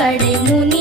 கடை முனி